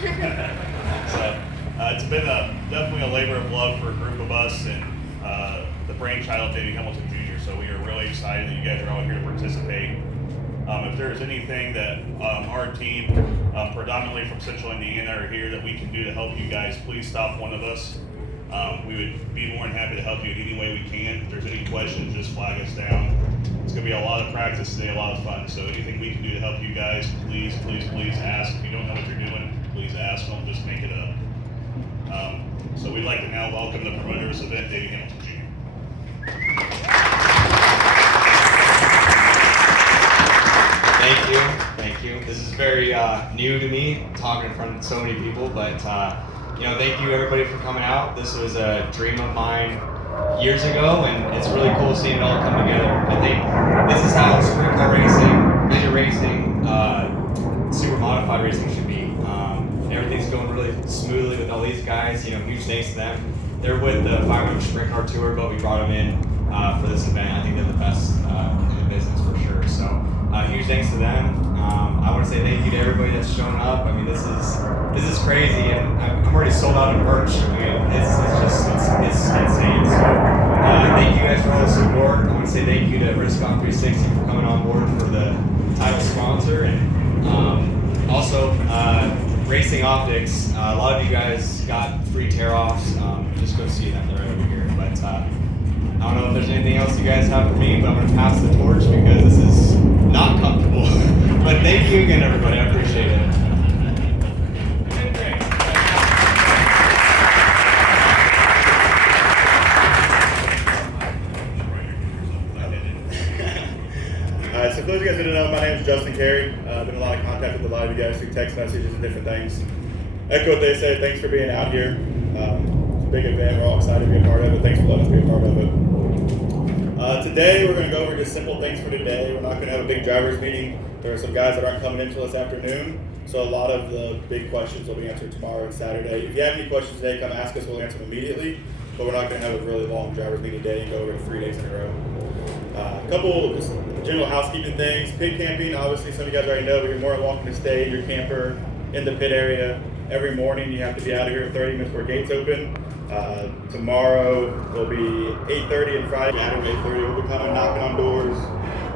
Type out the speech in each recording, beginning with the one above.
So it's been definitely a labor of love for a group of us and the brainchild of Davey Hamilton Jr. So we are really excited that you guys are all here to participate. If there's anything that our team, predominantly from Central Indiana, are here that we can do to help you guys, please stop one of us. We would be more than happy to help you in any way we can. If there's any questions, just flag us down. It's going to be a lot of practice today, a lot of fun. So anything we can do to help you guys, please, please, please ask. If you don't know what you're doing, please ask. Don't just make it up. So we'd like to now welcome the promoter of this event, Davey Hamilton Jr. Thank you. This is very new to me, talking in front of so many people, but thank you everybody for coming out. This was a dream of mine years ago, and it's really cool seeing it all come together. I think this is how sprint car racing, leisure racing, super modified racing should be. Everything's going really smoothly with all these guys. Huge thanks to them. They're with the 500 Sprint Car Tour, but we brought them in for this event. I think they're the best in the business for sure. So huge thanks to them. I want to say thank you to everybody that's shown up. I mean, this is crazy, and I'm already sold out of merch. I mean, it's insane. So thank you guys for all the support. I want to say thank you to Riscon 360 for coming on board for the title sponsor, and also Racing Optics. A lot of you guys got free tear-offs. Just go see them. They're right over here. But I don't know if there's anything else you guys have for me, but I'm going to pass the torch because this is not comfortable. But thank you again, everybody. I appreciate it. So for those of you guys that don't know, my name is Justin Carey. I've been in a lot of contact with a lot of you guys through text messages and different things. Echo what they say. Thanks for being out here. It's a big event. We're all excited to be a part of it. Thanks for letting us be a part of it. Today, we're going to go over just simple things for today. We're not going to have a big driver's meeting. There are some guys that aren't coming in until this afternoon, so a lot of the big questions will be answered tomorrow and Saturday. If you have any questions today, come ask us. We'll answer them immediately, but we're not going to have a really long driver's meeting day and go over 3 days in a row. A couple just general housekeeping things. Pit camping, obviously some of you guys already know, but you're more than welcome to stay in your camper in the pit area. Every morning you have to be out of here 30 minutes before gates open. Tomorrow will be 8:30 and Friday at 8:30. We'll be coming, knocking on doors,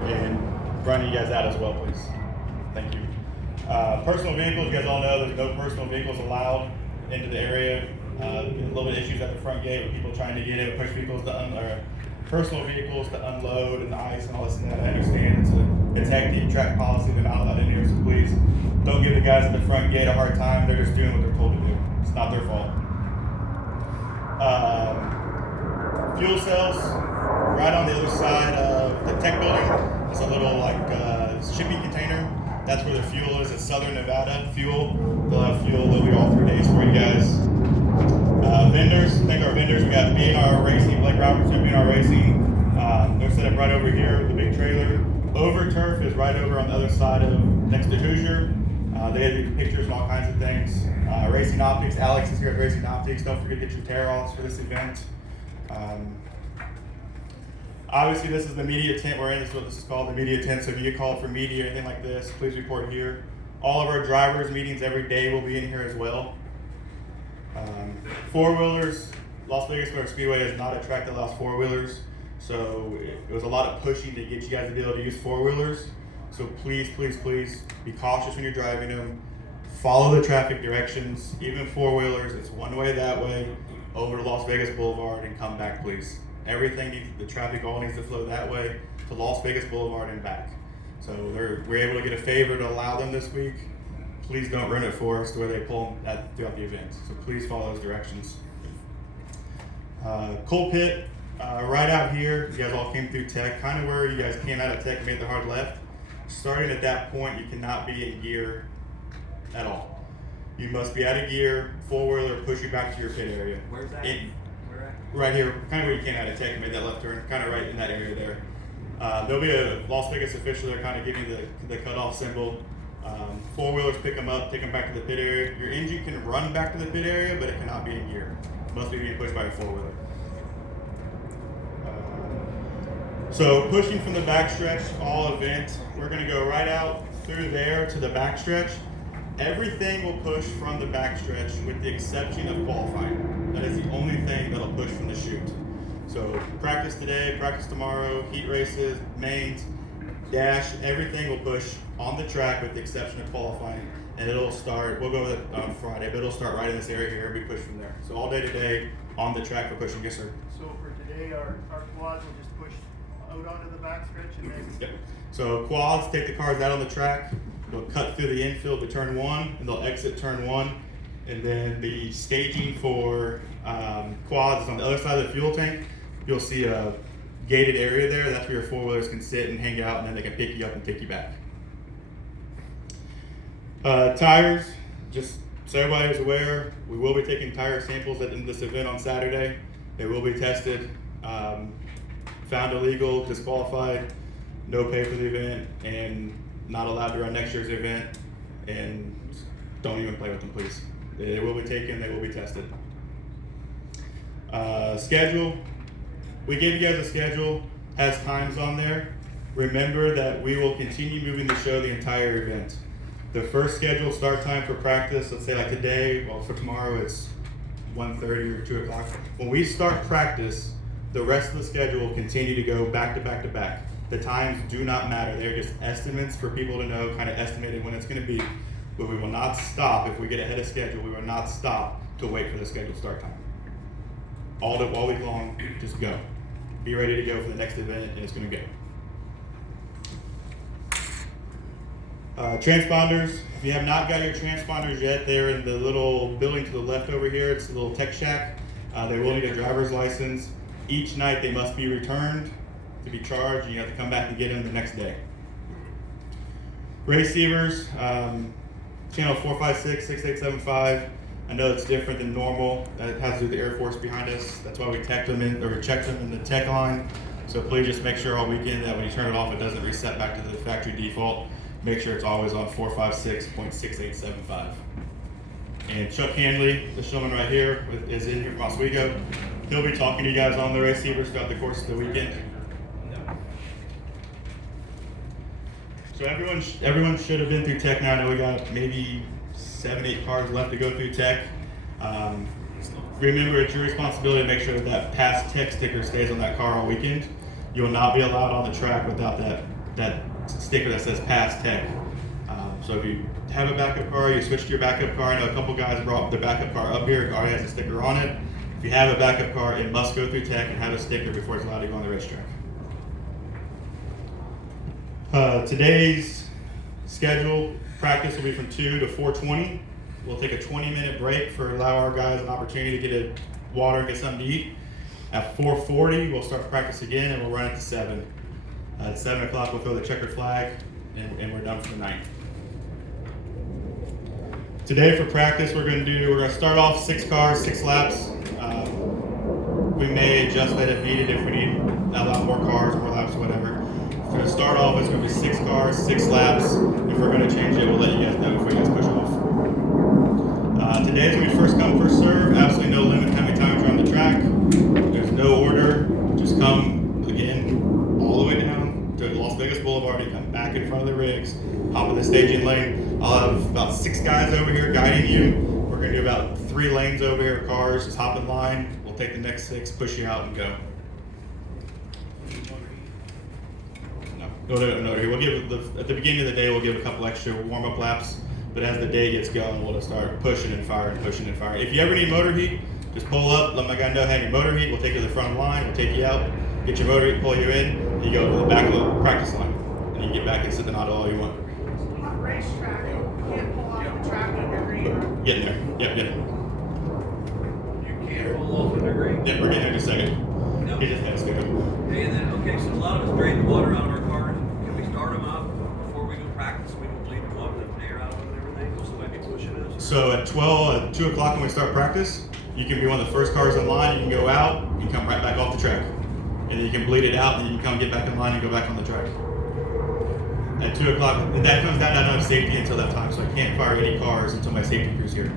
and running you guys out as well, please. Thank you. Personal vehicles, you guys all know there's no personal vehicles allowed into the area. A little bit of issues at the front gate with people trying to get in, personal vehicles to unload and the ice and all this and that. I understand it's hectic track policy, they're not allowed in here, so please don't give the guys at the front gate a hard time. They're just doing what they're told to do. It's not their fault. Fuel cells, right on the other side of the tech building. It's a little shipping container. That's where the fuel is. It's Southern Nevada fuel. They'll have fuel literally all 3 days for you guys. Vendors, thank our vendors. We got B&R Racing, Blake Robertson, B&R Racing. They're set up right over here with the big trailer. Overturf is right over on the other side of next to Hoosier. They have pictures and all kinds of things. Racing Optics, Alex is here at Racing Optics. Don't forget to get your tear-offs for this event. Obviously, this is the media tent we're in. This is what this is called, the media tent. So if you get called for media or anything like this, please report here. All of our drivers' meetings every day will be in here as well. Four-wheelers, Las Vegas Motor Speedway is not a track that allows four-wheelers. So it was a lot of pushing to get you guys to be able to use four-wheelers. So please, please, please be cautious when you're driving them. Follow the traffic directions. Even four-wheelers, it's one way that way, over to Las Vegas Boulevard and come back, please. The traffic all needs to flow that way to Las Vegas Boulevard and back. So we're able to get a favor to allow them this week. Please don't run it for us the way they pull them throughout the event. So please follow those directions. Coal pit, right out here. You guys all came through tech, kind of where you guys came out of tech and made the hard left. Starting at that point, you cannot be in gear at all. You must be out of gear, four-wheeler, push you back to your pit area. Where's that? Right here, kind of where you came out of tech and made that left turn, kind of right in that area there. There'll be a Las Vegas official there kind of giving you the cutoff symbol. Four-wheelers pick them up, take them back to the pit area. Your engine can run back to the pit area, but it cannot be in gear. It must be being pushed by a four-wheeler. So pushing from the backstretch all event, we're going to go right out through there to the backstretch. Everything will push from the backstretch with the exception of qualifying. That is the only thing that'll push from the chute. So practice today, practice tomorrow, heat races, mains, dash, everything will push on the track with the exception of qualifying. And it'll start, we'll go with it on Friday, but it'll start right in this area here and we push from there. So all day today on the track for pushing. Yes, sir. So for today, our quads will just push out onto the backstretch and then. Yep. So quads take the cars out on the track. They'll cut through the infield to turn one, and they'll exit turn one. And then the staging for quads is on the other side of the fuel tank. You'll see a gated area there. That's where your four-wheelers can sit and hang out, and then they can pick you up and take you back. Tires, just so everybody is aware, we will be taking tire samples at this event on Saturday. They will be tested. Found illegal, disqualified, no pay for the event, and not allowed to run next year's event. And don't even play with them, please. They will be taken, they will be tested. Schedule, we gave you guys a schedule, has times on there. Remember that we will continue moving the show the entire event. The first scheduled start time for practice, let's say like today, well for tomorrow it's 1:30 or 2 o'clock. When we start practice, the rest of the schedule will continue to go back to back to back. The times do not matter. They're just estimates for people to know, kind of estimating when it's going to be. But we will not stop if we get ahead of schedule. We will not stop to wait for the scheduled start time. All week long, just go. Be ready to go for the next event, and it's going to go. Transponders. If you have not got your transponders yet, they're in the little building to the left over here. It's a little tech shack. They will need a driver's license. Each night they must be returned to be charged, and you have to come back and get them the next day. Receivers, channel 456, 6875. I know it's different than normal. That has to do with the Air Force behind us. That's why we checked them in the tech line. So please just make sure all weekend that when you turn it off, it doesn't reset back to the factory default. Make sure it's always on 456.6875. And Chuck Hanley, the showman right here, is in here from Oswego. He'll be talking to you guys on the receivers throughout the course of the weekend. So everyone should have been through tech now. I know we got maybe 7-8 cars left to go through tech. Remember, it's your responsibility to make sure that past tech sticker stays on that car all weekend. You will not be allowed on the track without that sticker that says past tech. So if you have a backup car, you switch to your backup car. I know a couple guys brought the backup car up here. It already has a sticker on it. If you have a backup car, it must go through tech and have a sticker before it's allowed to go on the racetrack. Today's schedule practice will be from 2 to 4:20. We'll take a 20-minute break for allow our guys an opportunity to get a water and get something to eat. At 4:40, we'll start practice again and we'll run it to 7. At 7 o'clock, we'll throw the checkered flag and we're done for the night. Today for practice, we're going to start off 6 cars, 6 laps. We may adjust that if needed, if we need a lot more cars, more laps, whatever. For the start off, it's going to be 6 cars, 6 laps. If we're going to change it, we'll let you guys know before you guys push off. Today is going to be first come, first serve. Absolutely no limit how many times you're on the track. There's no order. Just come, again, all the way down to Las Vegas Boulevard and come back in front of the rigs, hop in the staging lane. I'll have about 6 guys over here guiding you. We're going to do about 3 lanes over here of cars. Just hop in line. We'll take the next 6, push you out, and go. No. We'll give at the beginning of the day, we'll give a couple extra warm-up laps. But as the day gets going, we'll just start pushing and firing, pushing and firing. If you ever need motor heat, just pull up, let my guy know, hey, your motor heat, we'll take you to the front of the line, we'll take you out, get your motor heat, pull you in, and you go to the back of the practice line. And you get back and sit in auto all you want. On a racetrack, you can't pull off the track on your green. Getting there. Yep. You can't pull off in the green. Yep, we're getting there in a second. No. He just has to go. Okay, and then, so a lot of us drain the water out of our cars. Can we start them up before we go practice? We don't bleed the water, the air out of them and everything. So might be pushing us. So at 2 o'clock when we start practice, you can be one of the first cars in line, you can go out, you can come right back off the track. And then you can bleed it out, and you can come get back in line and go back on the track. At 2 o'clock, that comes down to not enough safety until that time, so I can't fire any cars until my safety crew's here.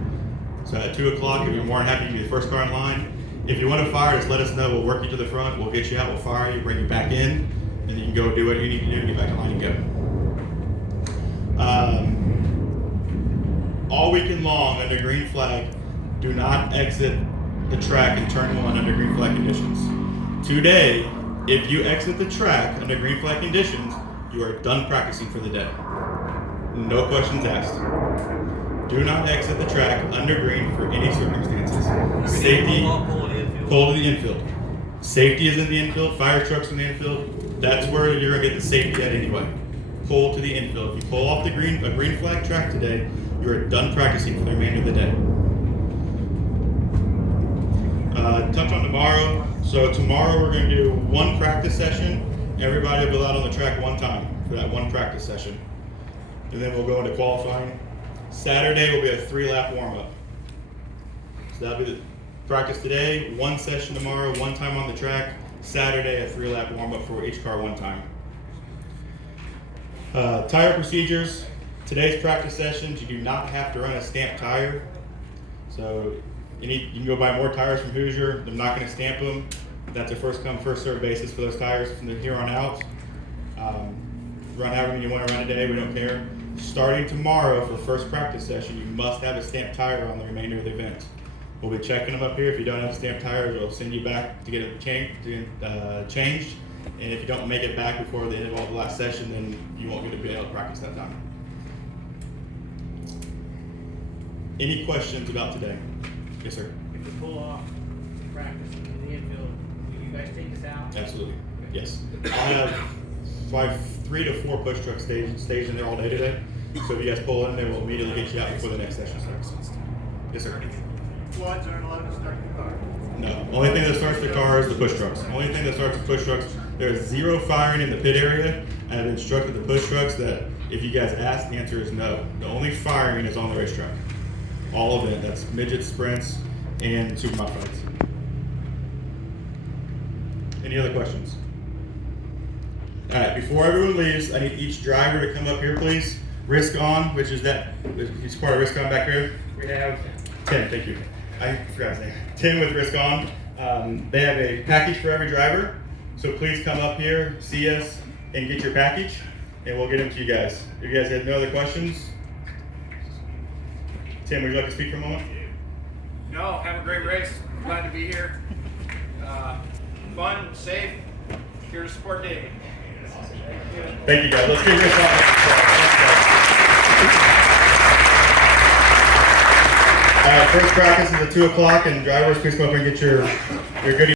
So at 2 o'clock, if you're more than happy to be the first car in line, if you want to fire, just let us know. We'll work you to the front, we'll get you out, we'll fire you, bring you back in, and then you can go do what you need to do to get back in line and go. all weekend long under green flag, do not exit the track and turn one under green flag conditions. Today, if you exit the track under green flag conditions, you are done practicing for the day. No questions asked. Do not exit the track under green for any circumstances. Safety, pull to the infield. Safety is in the infield, fire trucks in the infield. That's where you're gonna get the safety at anyway. Pull to the infield. If you pull off a green flag track today, you are done practicing for the remainder of the day. Touch on tomorrow. So tomorrow we're gonna do one practice session. Everybody will be allowed on the track one time for that one practice session. And then we'll go into qualifying. Saturday will be a 3-lap warm-up. So that'll be the practice today, one session tomorrow, one time on the track. Saturday, a 3-lap warm-up for each car one time. Tire procedures. Today's practice sessions, you do not have to run a stamped tire. So you can go buy more tires from Hoosier. They're not going to stamp them. That's a first come, first served basis for those tires from here on out. Run however many you want to run today, we don't care. Starting tomorrow for first practice session, you must have a stamped tire on the remainder of the event. We'll be checking them up here. If you don't have stamped tires, we'll send you back to get it changed. And if you don't make it back before the end of the last session, then you won't get to be able to practice that time. Any questions about today? Yes, sir. If we pull off practice in the infield, will you guys take us out? Absolutely. Yes. I have 3 to 4 push trucks staged in there all day today. So if you guys pull in, they will immediately get you out before the next session starts. Yes, sir. Quads aren't allowed to start the car. No. Only thing that starts the car is the push trucks. Only thing that starts the push trucks. There's 0 firing in the pit area. I've instructed the push trucks that if you guys ask, the answer is no. The only firing is on the racetrack. All of it. That's midgets, sprints, and supermod fights. Any other questions? All right, before everyone leaves, I need each driver to come up here, please. Risk on, which is he's part of Risk On back here. We have Tim, thank you. I forgot his name. Tim with Risk On. They have a package for every driver. So please come up here, see us, and get your package, and we'll get them to you guys. If you guys have no other questions, Tim, would you like to speak for a moment? No, have a great race. Glad to be here. Fun, safe, here to support David. Thank you, guys. Let's give Risk On. All right, first practice is at 2 o'clock, and drivers, please come up and get your goodies.